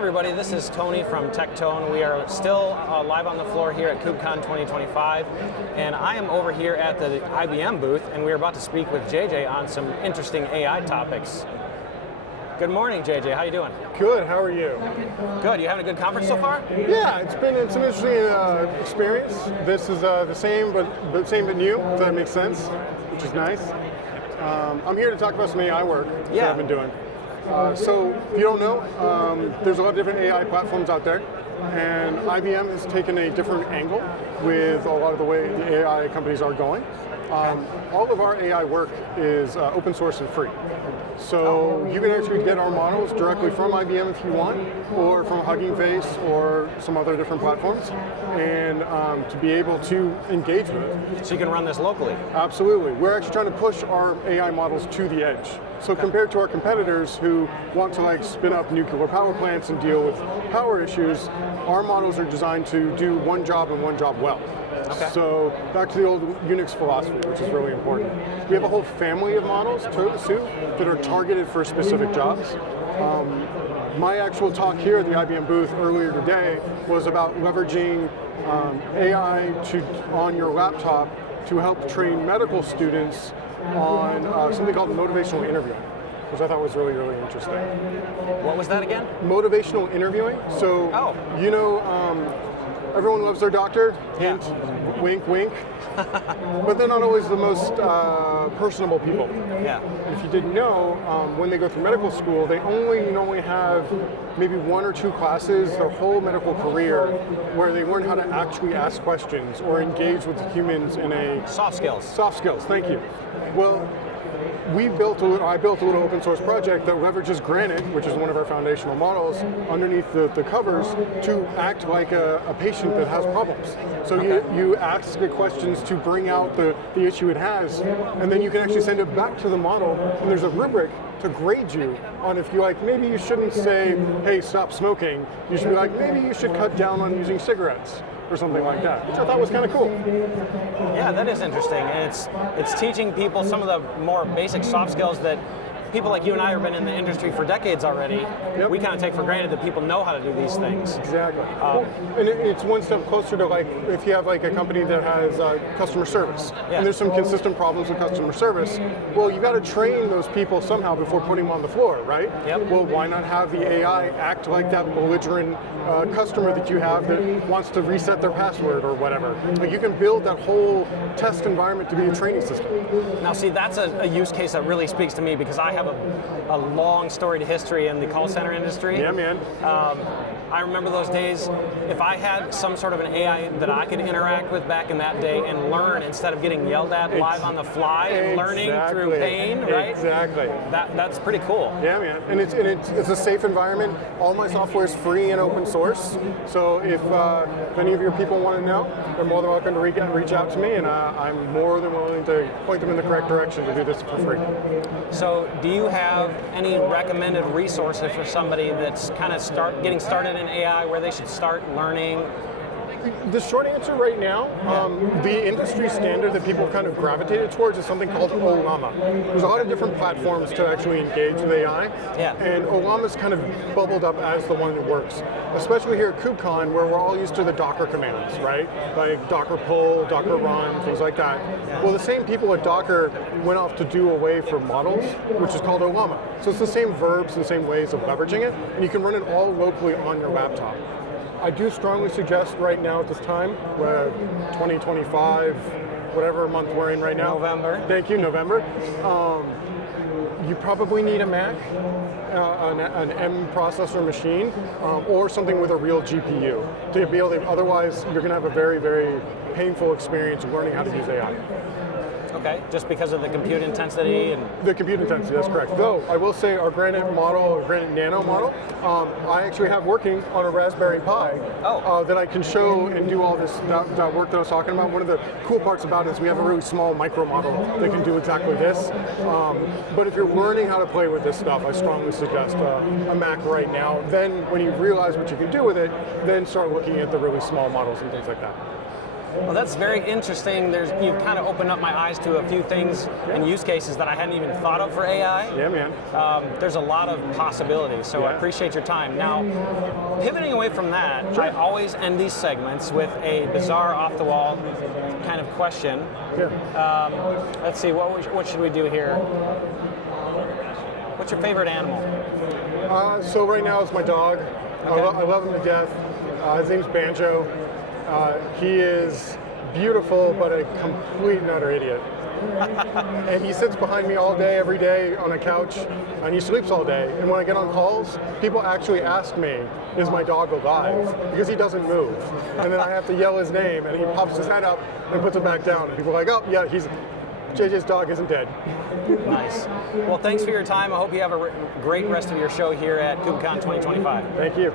everybody, this is Tony from TechTone. We are still live on the floor here at KubeCon 2025, and I am over here at the IBM booth, and we are about to speak with JJ on some interesting AI topics. Good morning, JJ. How you doing? Good. How are you? Good. You having a good conference so far? Yeah, it's an interesting experience. This is the same but new. If that makes sense, which is nice. I'm here to talk about some AI work that I've been doing. So, if you don't know, there's a lot of different AI platforms out there, and IBM has taken a different angle with a lot of the way the AI companies are going. All of our AI work is open source and free. So you can actually get our models directly from IBM if you want, or from Hugging Face, or some other different platforms, and to be able to engage with it. So you can run this locally? Absolutely. We're actually trying to push our AI models to the edge. So compared to our competitors who want to spin up nuclear power plants and deal with power issues, our models are designed to do one job and one job well. Okay. So back to the old Unix philosophy, which is really important. We have a whole family of models too that are targeted for specific jobs. My actual talk here at the IBM booth earlier today was about leveraging AI on your laptop to help train medical students on something called motivational interviewing, which I thought was really, really interesting. What was that again? Motivational interviewing. So, everyone loves their doctor, hint, wink, wink, but they're not always the most personable people. Yeah. And if you didn't know, when they go through medical school, they only have maybe one or two classes their whole medical career where they learn how to actually ask questions or engage with humans in a... Soft skills. Soft skills, thank you. Well, I built a little open source project that leverages Granite, which is one of our foundational models, underneath the covers to act like a patient that has problems. So you ask the questions to bring out the issue it has, and then you can actually send it back to the model, and there's a rubric to grade you on if you maybe you shouldn't say, hey, stop smoking. You should be like, maybe you should cut down on using cigarettes, or something like that, which I thought was kind of cool. Yeah, that is interesting. And it's teaching people some of the more basic soft skills that people like you and I have been in the industry for decades already. Yep. We kind of take for granted that people know how to do these things. Exactly. And it's one step closer to if you have a company that has customer service, and there's some consistent problems with customer service, well, you got to train those people somehow before putting them on the floor, right? Yep. Well, why not have the AI act like that belligerent customer that you have that wants to reset their password or whatever? You can build that whole test environment to be a training system. Now, see, that's a use case that really speaks to me because I have a long storied history in the call center industry. Yeah, man. I remember those days. If I had some sort of an AI that I could interact with back in that day and learn instead of getting yelled at live on the fly and learning through pain, right? Exactly. That's pretty cool. Yeah, man. And it's a safe environment. All my software is free and open source. So if any of your people want to know, they're more than welcome to reach out to me, and I'm more than willing to point them in the correct direction to do this for free. So do you have any recommended resources for somebody that's kind of getting started in AI where they should start learning? The short answer right now, the industry standard that people kind of gravitated towards is something called Ollama. There's a lot of different platforms to actually engage with AI, and Ollama's kind of bubbled up as the one that works, especially here at KubeCon where we're all used to the Docker commands, right? Like Docker pull, Docker run, things like that. Yeah. Well, the same people at Docker went off to do away for models, which is called Ollama. So it's the same verbs and same ways of leveraging it, and you can run it all locally on your laptop. I do strongly suggest right now at this time, 2025, whatever month we're in right now. November. Thank you, November. You probably need a Mac, an M processor machine, or something with a real GPU to be able to, otherwise you're going to have a very, very painful experience learning how to use AI. Okay, just because of the compute intensity and the compute intensity, that's correct. Though I will say our Granite model, or Granite Nano model, I actually have working on a Raspberry Pi that I can show and do all this that work that I was talking about. One of the cool parts about it is we have a really small micro model that can do exactly this. But if you're learning how to play with this stuff, I strongly suggest a Mac right now. Then when you realize what you can do with it, then start looking at the really small models and things like that. Well, that's very interesting. You've kind of opened up my eyes to a few things and use cases that I hadn't even thought of for AI. Yeah, man. There's a lot of possibilities, so I appreciate your time. Now, pivoting away from that, sure. I always end these segments with a bizarre, off-the-wall kind of question. Yeah. Let's see, what should we do here? What's your favorite animal? So right now it's my dog. Okay. I love him to death. His name's Banjo. He is beautiful, but a complete and utter idiot. And he sits behind me all day, every day on a couch, and he sleeps all day. And when I get on calls, people actually ask me, is my dog alive? Because he doesn't move. And then I have to yell his name, and he pops his head up and puts it back down. And people are like, oh, yeah, JJ's dog isn't dead. Nice. Well, thanks for your time. I hope you have a great rest of your show here at KubeCon 2025. Thank you.